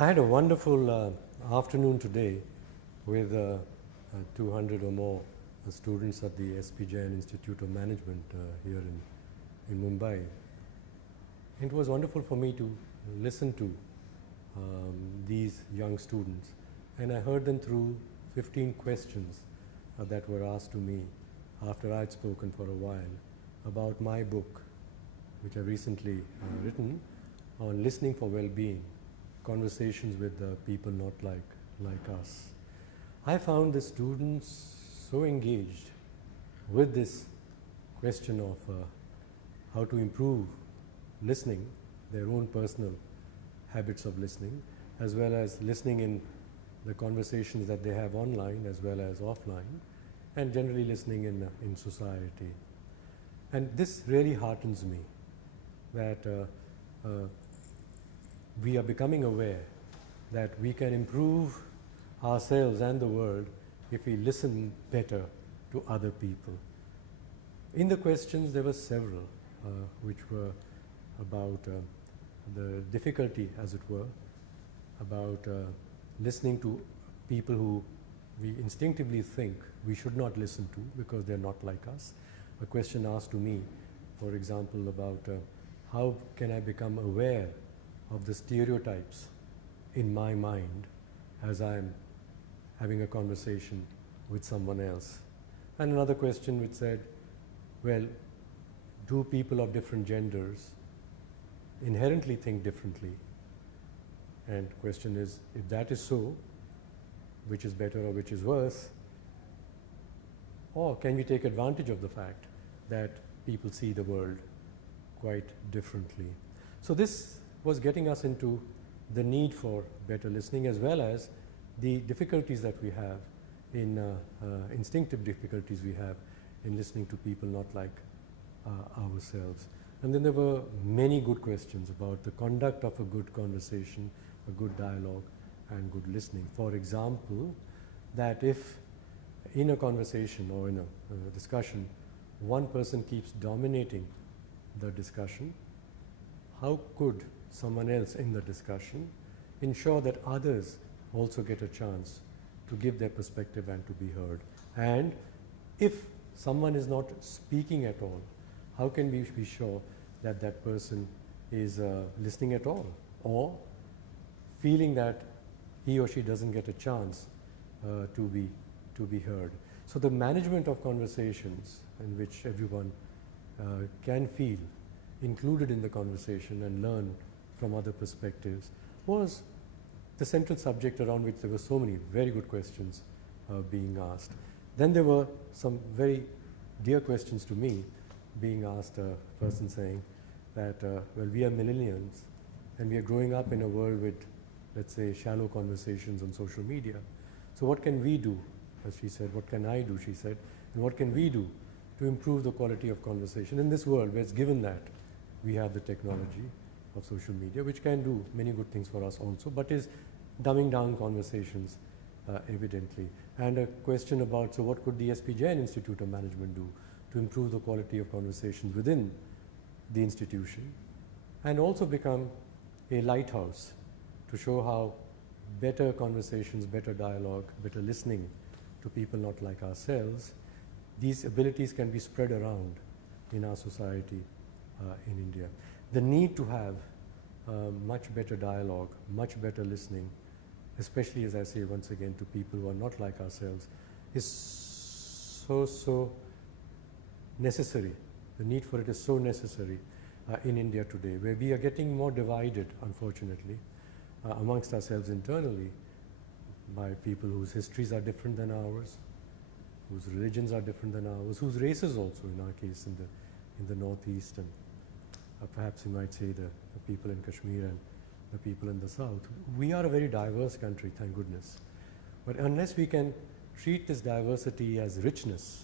I had a wonderful afternoon today with 200 or more students at the SPJIMR Institute of Management here in Mumbai. It was wonderful for me to listen to these young students, and I heard them through 15 questions that were asked to me after I had spoken for a while about my book, which I've recently written on listening for well-being, conversations with people not like us. I found the students so engaged with this question of how to improve listening, their own personal habits of listening, as well as listening in the conversations that they have online as well as offline, and generally listening in society. And this really heartens me that we are becoming aware that we can improve ourselves and the world if we listen better to other people. In the questions, there were several which were about the difficulty, as it were, about listening to people who we instinctively think we should not listen to because they're not like us. A question asked to me, for example, about how can I become aware of the stereotypes in my mind as I'm having a conversation with someone else. And another question which said, well, do people of different genders inherently think differently? And the question is, if that is so, which is better or which is worse? Or can we take advantage of the fact that people see the world quite differently? So this was getting us into the need for better listening, as well as the difficulties that we have in instinctive difficulties we have in listening to people not like ourselves. And then there were many good questions about the conduct of a good conversation, a good dialogue, and good listening. For example, that if in a conversation or in a discussion, one person keeps dominating the discussion, how could someone else in the discussion ensure that others also get a chance to give their perspective and to be heard? And if someone is not speaking at all, how can we be sure that that person is listening at all, or feeling that he or she doesn't get a chance to be heard? So the management of conversations in which everyone can feel included in the conversation and learn from other perspectives was the central subject around which there were so many very good questions being asked. Then there were some very dear questions to me being asked, a person saying that, well, we are millennials and we are growing up in a world with, let's say, shallow conversations on social media. So what can we do, as she said, what can I do, she said, and what can we do to improve the quality of conversation in this world where it's given that we have the technology of social media, which can do many good things for us also, but is dumbing down conversations evidently. And a question about, so what could the SPJIMR Institute of Management do to improve the quality of conversations within the institution, and also become a lighthouse to show how better conversations, better dialogue, better listening to people not like ourselves, these abilities can be spread around in our society in India. The need to have much better dialogue, much better listening, especially, as I say once again, to people who are not like ourselves, is so necessary. The need for it is so necessary in India today, where we are getting more divided, unfortunately, amongst ourselves internally by people whose histories are different than ours, whose religions are different than ours, whose races also, in our case, in the Northeast, and perhaps you might say the people in Kashmir and the people in the South. We are a very diverse country, thank goodness. But unless we can treat this diversity as richness,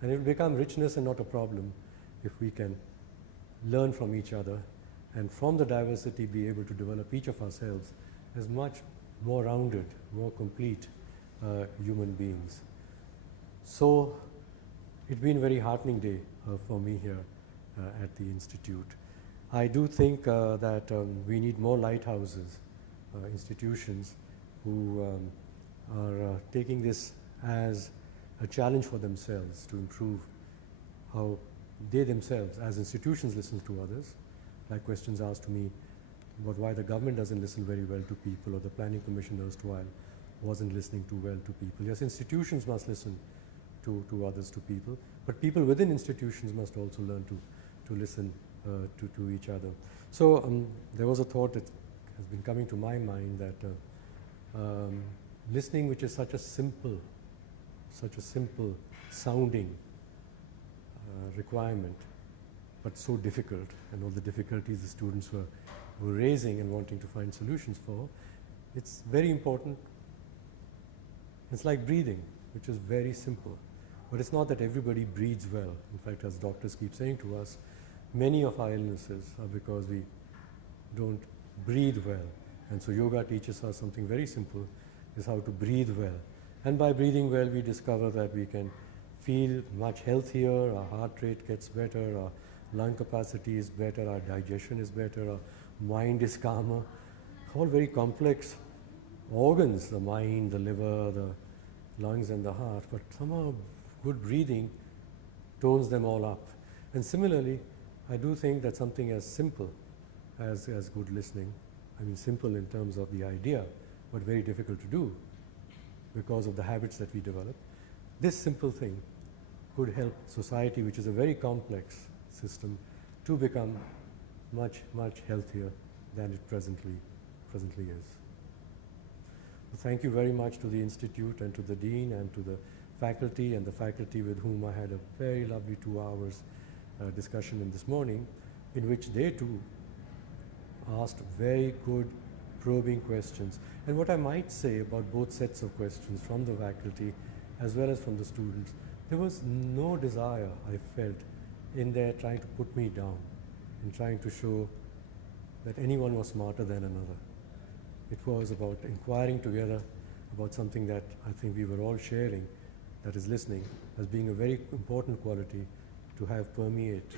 and it will become richness and not a problem if we can learn from each other and from the diversity be able to develop each of ourselves as much more rounded, more complete human beings. So it's been a very heartening day for me here at the Institute. I do think that we need more lighthouses institutions who are taking this as a challenge for themselves to improve how they themselves, as institutions, listen to others. Like questions asked to me about why the government doesn't listen very well to people, or the planning commission erstwhile wasn't listening too well to people. Yes, institutions must listen to others, to people, but people within institutions must also learn to listen to each other. So there was a thought that has been coming to my mind that listening, which is such a simple sounding requirement, but so difficult, and all the difficulties the students were raising and wanting to find solutions for, it's very important. It's like breathing, which is very simple. But it's not that everybody breathes well. In fact, as doctors keep saying to us, many of our illnesses are because we don't breathe well. And so yoga teaches us something very simple, is how to breathe well. And by breathing well, we discover that we can feel much healthier, our heart rate gets better, our lung capacity is better, our digestion is better, our mind is calmer. All very complex organs, the mind, the liver, the lungs and the heart, but somehow good breathing tones them all up. And similarly, I do think that something as simple as good listening, I mean simple in terms of the idea, but very difficult to do because of the habits that we develop, this simple thing could help society, which is a very complex system, to become much, much healthier than it presently is. So thank you very much to the Institute and to the Dean and to the faculty and the faculty with whom I had a very lovely 2 hours discussion in this morning, in which they too asked very good probing questions. And what I might say about both sets of questions from the faculty as well as from the students, there was no desire I felt in their trying to put me down, in trying to show that anyone was smarter than another. It was about inquiring together about something that I think we were all sharing, that is listening, as being a very important quality to have permeate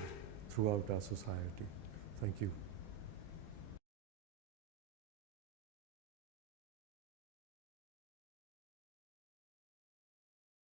throughout our society. Thank you.